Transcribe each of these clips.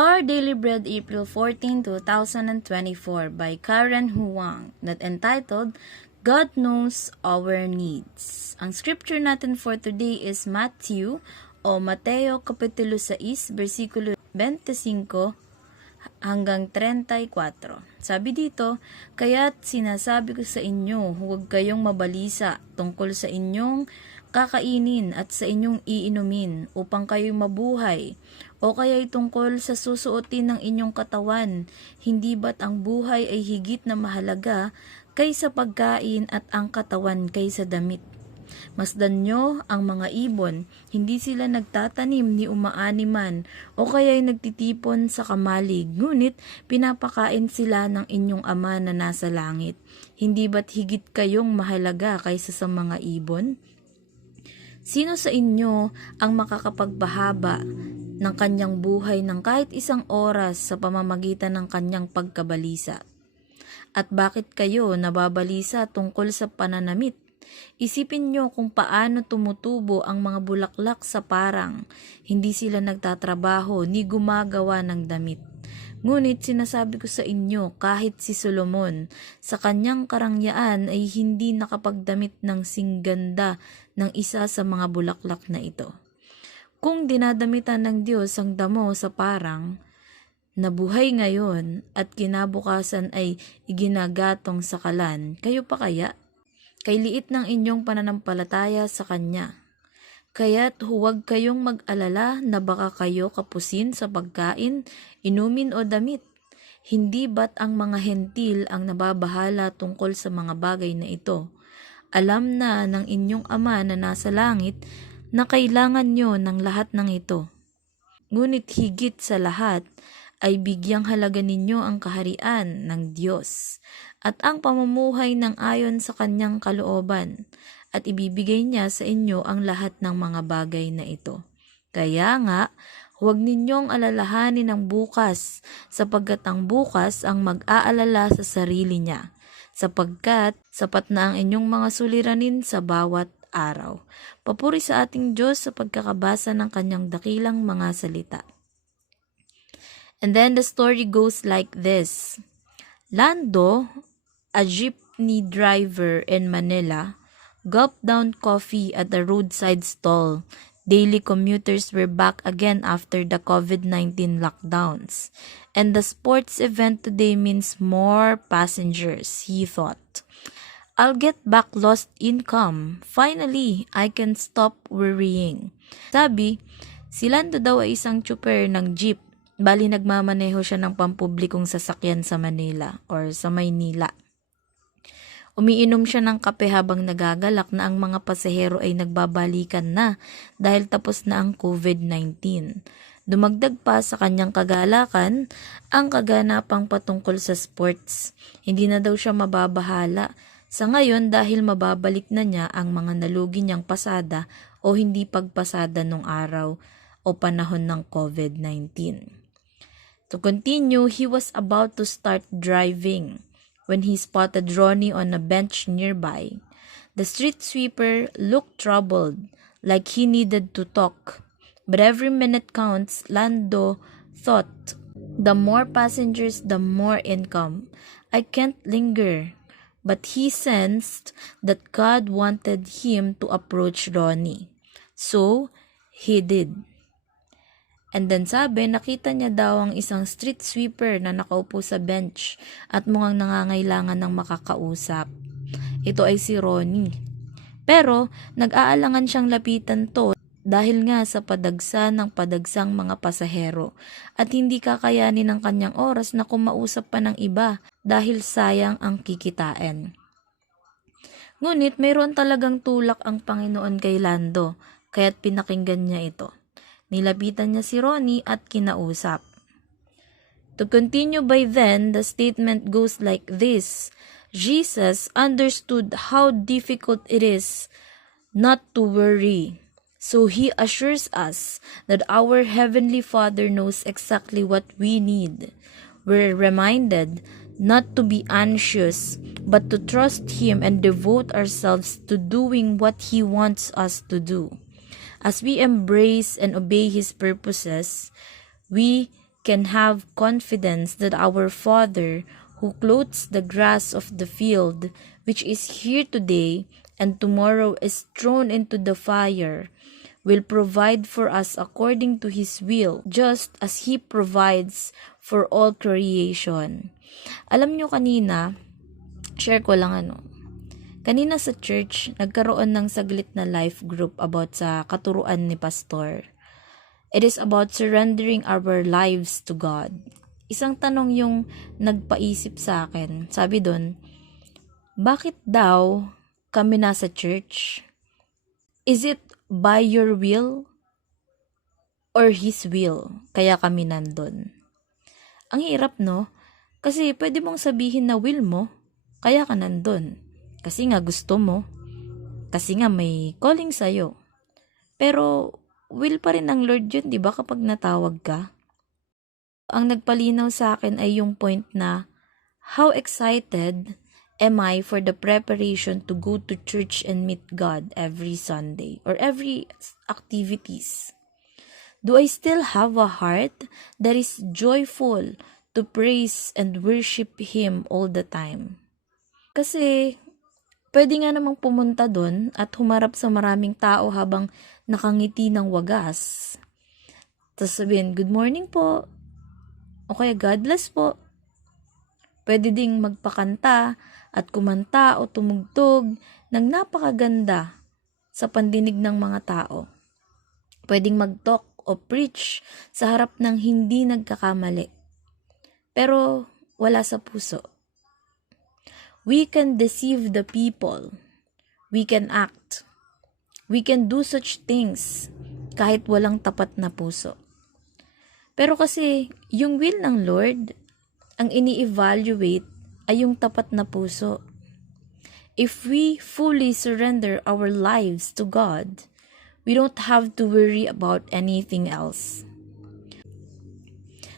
Our Daily Bread, April 14, 2024 by Karen Huang, that entitled, God Knows Our Needs. Ang scripture natin for today is Mateo Kapitulo 6, versikulo 25 hanggang 34. Sabi dito, kaya't sinasabi ko sa inyo, huwag kayong mabalisa tungkol sa inyong kakainin at sa inyong iinumin upang kayo'y mabuhay, o kaya'y tungkol sa susuotin ng inyong katawan. Hindi ba't ang buhay ay higit na mahalaga kaysa pagkain at ang katawan kaysa damit? Masdan nyo ang mga ibon, hindi sila nagtatanim ni umaaniman o kaya'y nagtitipon sa kamalig, ngunit pinapakain sila ng inyong ama na nasa langit. Hindi ba't higit kayong mahalaga kaysa sa mga ibon? Sino sa inyo ang makakapagpahaba ng kanyang buhay ng kahit isang oras sa pamamagitan ng kanyang pagkabalisa? At bakit kayo nababalisa tungkol sa pananamit? Isipin nyo kung paano tumutubo ang mga bulaklak sa parang. Hindi sila nagtatrabaho ni gumagawa ng damit. Ngunit sinasabi ko sa inyo, kahit si Solomon sa kanyang karangyaan ay hindi nakapagdamit ng singganda ng isa sa mga bulaklak na ito. Kung dinadamitan ng Diyos ang damo sa parang, na buhay ngayon at kinabukasan ay iginagatong sa kalan, kayo pa kaya? Kay liit ng inyong pananampalataya sa Kanya. Kaya't huwag kayong mag-alala na baka kayo kapusin sa pagkain, inumin o damit. Hindi ba't ang mga hentil ang nababahala tungkol sa mga bagay na ito? Alam na ng inyong Ama na nasa langit na kailangan nyo ng lahat ng ito. Ngunit higit sa lahat ay bigyang halaga ninyo ang kaharian ng Diyos at ang pamumuhay ng ayon sa Kanyang kalooban, at ibibigay niya sa inyo ang lahat ng mga bagay na ito. Kaya nga, huwag ninyong alalahanin ang bukas, sapagkat ang bukas ang mag-aalala sa sarili niya, sapagkat sapat na ang inyong mga suliranin sa bawat araw. Papuri sa ating Diyos sa pagkakabasa ng Kanyang dakilang mga salita. And then the story goes like this. Lando, a jeepney driver in Manila, gulped down coffee at a roadside stall. Daily commuters were back again after the COVID-19 lockdowns. And the sports event today means more passengers, he thought. I'll get back lost income. Finally, I can stop worrying. Sabi, si Lando daw ay isang tsuper ng jeep. Bali nagmamaneho siya ng pampublikong sasakyan sa Manila or sa Maynila. Umiinom siya ng kape habang nagagalak na ang mga pasahero ay nagbabalikan na dahil tapos na ang COVID-19. Dumagdag pa sa kanyang kagalakan ang kaganapang patungkol sa sports. Hindi na daw siya mababahala sa ngayon dahil mababalik na niya ang mga nalugi niyang pasada o hindi pagpasada nung araw o panahon ng COVID-19. To continue, he was about to start driving when he spotted Ronnie on a bench nearby. The street sweeper looked troubled, like he needed to talk. But every minute counts, Lando thought. The more passengers, the more income. I can't linger. But he sensed that God wanted him to approach Ronnie. So, he did. And then sabi, nakita niya daw ang isang street sweeper na nakaupo sa bench at mukhang nangangailangan ng makakausap. Ito ay si Ronnie. Pero nag-aalangan siyang lapitan to dahil nga sa padagsa ng padagsang mga pasahero at hindi kakayanin ng kanyang oras na kumausap pa ng iba dahil sayang ang kikitain. Ngunit mayroon talagang tulak ang Panginoon kay Lando, kaya't pinakinggan niya ito. Nilapitan niya si Ronnie at kinausap. To continue by then, the statement goes like this. Jesus understood how difficult it is not to worry. So he assures us that our Heavenly Father knows exactly what we need. We're reminded not to be anxious, but to trust Him and devote ourselves to doing what He wants us to do. As we embrace and obey His purposes, we can have confidence that our Father, who clothes the grass of the field, which is here today and tomorrow is thrown into the fire, will provide for us according to His will, just as He provides for all creation. Alam nyo kanina, share ko lang kanina sa church, nagkaroon ng saglit na life group about sa katuruan ni Pastor. It is about surrendering our lives to God. Isang tanong yung nagpaisip sa akin. Sabi doon, bakit daw kami nasa church? Is it by your will or His will kaya kami nandun? Ang hirap, no? Kasi pwede mong sabihin na will mo, kaya ka nandun. Kasi nga gusto mo. Kasi nga may calling sa'yo. Pero will pa rin ng Lord yun, di ba, kapag natawag ka? Ang nagpalinaw sa akin ay yung point na, how excited am I for the preparation to go to church and meet God every Sunday or every activities? Do I still have a heart that is joyful to praise and worship Him all the time? Kasi, pwede nga namang pumunta doon at humarap sa maraming tao habang nakangiti ng wagas. Tapos sabihin, good morning po. O kaya, God bless po. Pwede ding magpakanta at kumanta o tumugtog ng napakaganda sa pandinig ng mga tao. Pwedeng mag-talk o preach sa harap ng hindi nagkakamali. Pero wala sa puso. We can deceive the people. We can act. We can do such things kahit walang tapat na puso. Pero kasi yung will ng Lord, ang ini-evaluate ay yung tapat na puso. If we fully surrender our lives to God, we don't have to worry about anything else.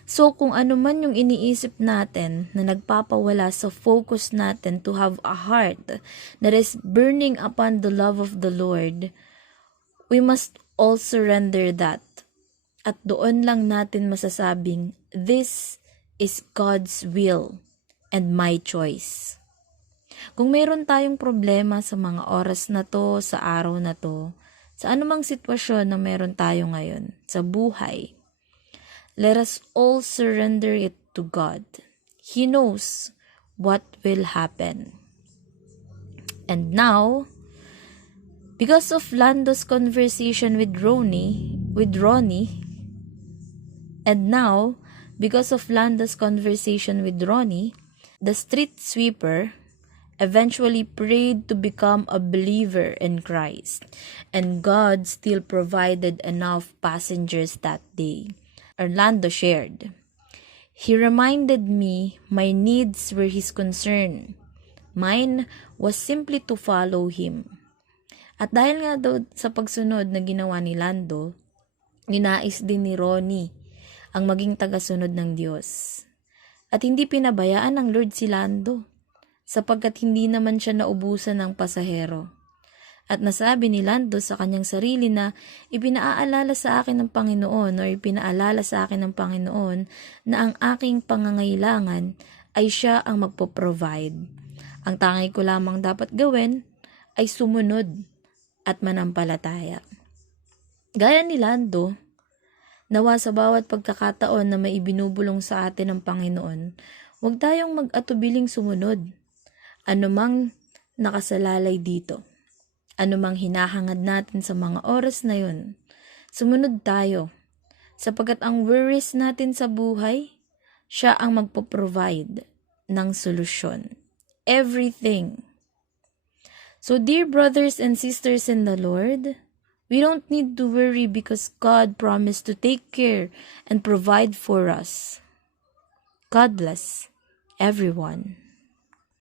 So kung ano man yung iniisip natin na nagpapawala sa focus natin to have a heart that is burning upon the love of the Lord, we must all surrender that. At doon lang natin masasabing, this is God's will and my choice. Kung meron tayong problema sa mga oras na to, sa araw na to, sa anumang sitwasyon na meron tayo ngayon, sa buhay, let us all surrender it to God. He knows what will happen. And now, because of Lando's conversation with Ronnie, the street sweeper eventually prayed to become a believer in Christ, and God still provided enough passengers that day. Orlando shared, "He reminded me my needs were His concern. Mine was simply to follow Him." At dahil nga daw sa pagsunod na ginawa ni Lando, ninais din ni Ronnie ang maging tagasunod ng Diyos. At hindi pinabayaan ng Lord si Lando, sapagkat hindi naman siya naubusan ng pasahero. At nasabi ni Lando sa kanyang sarili na ipinaalala sa akin ng Panginoon na ang aking pangangailangan ay siya ang magpo-provide. Ang tangi ko lamang dapat gawin ay sumunod at manampalataya. Gaya ni Lando, nawa sa bawat pagkakataon na may ibinubulong sa atin ng Panginoon, huwag tayong mag-atubiling sumunod. Anumang nakasalalay dito. Anumang hinahangad natin sa mga oras na yun, sumunod tayo, sapagkat ang worries natin sa buhay, siya ang magpo-provide ng solusyon. Everything. So dear brothers and sisters in the Lord, we don't need to worry because God promised to take care and provide for us. God bless everyone.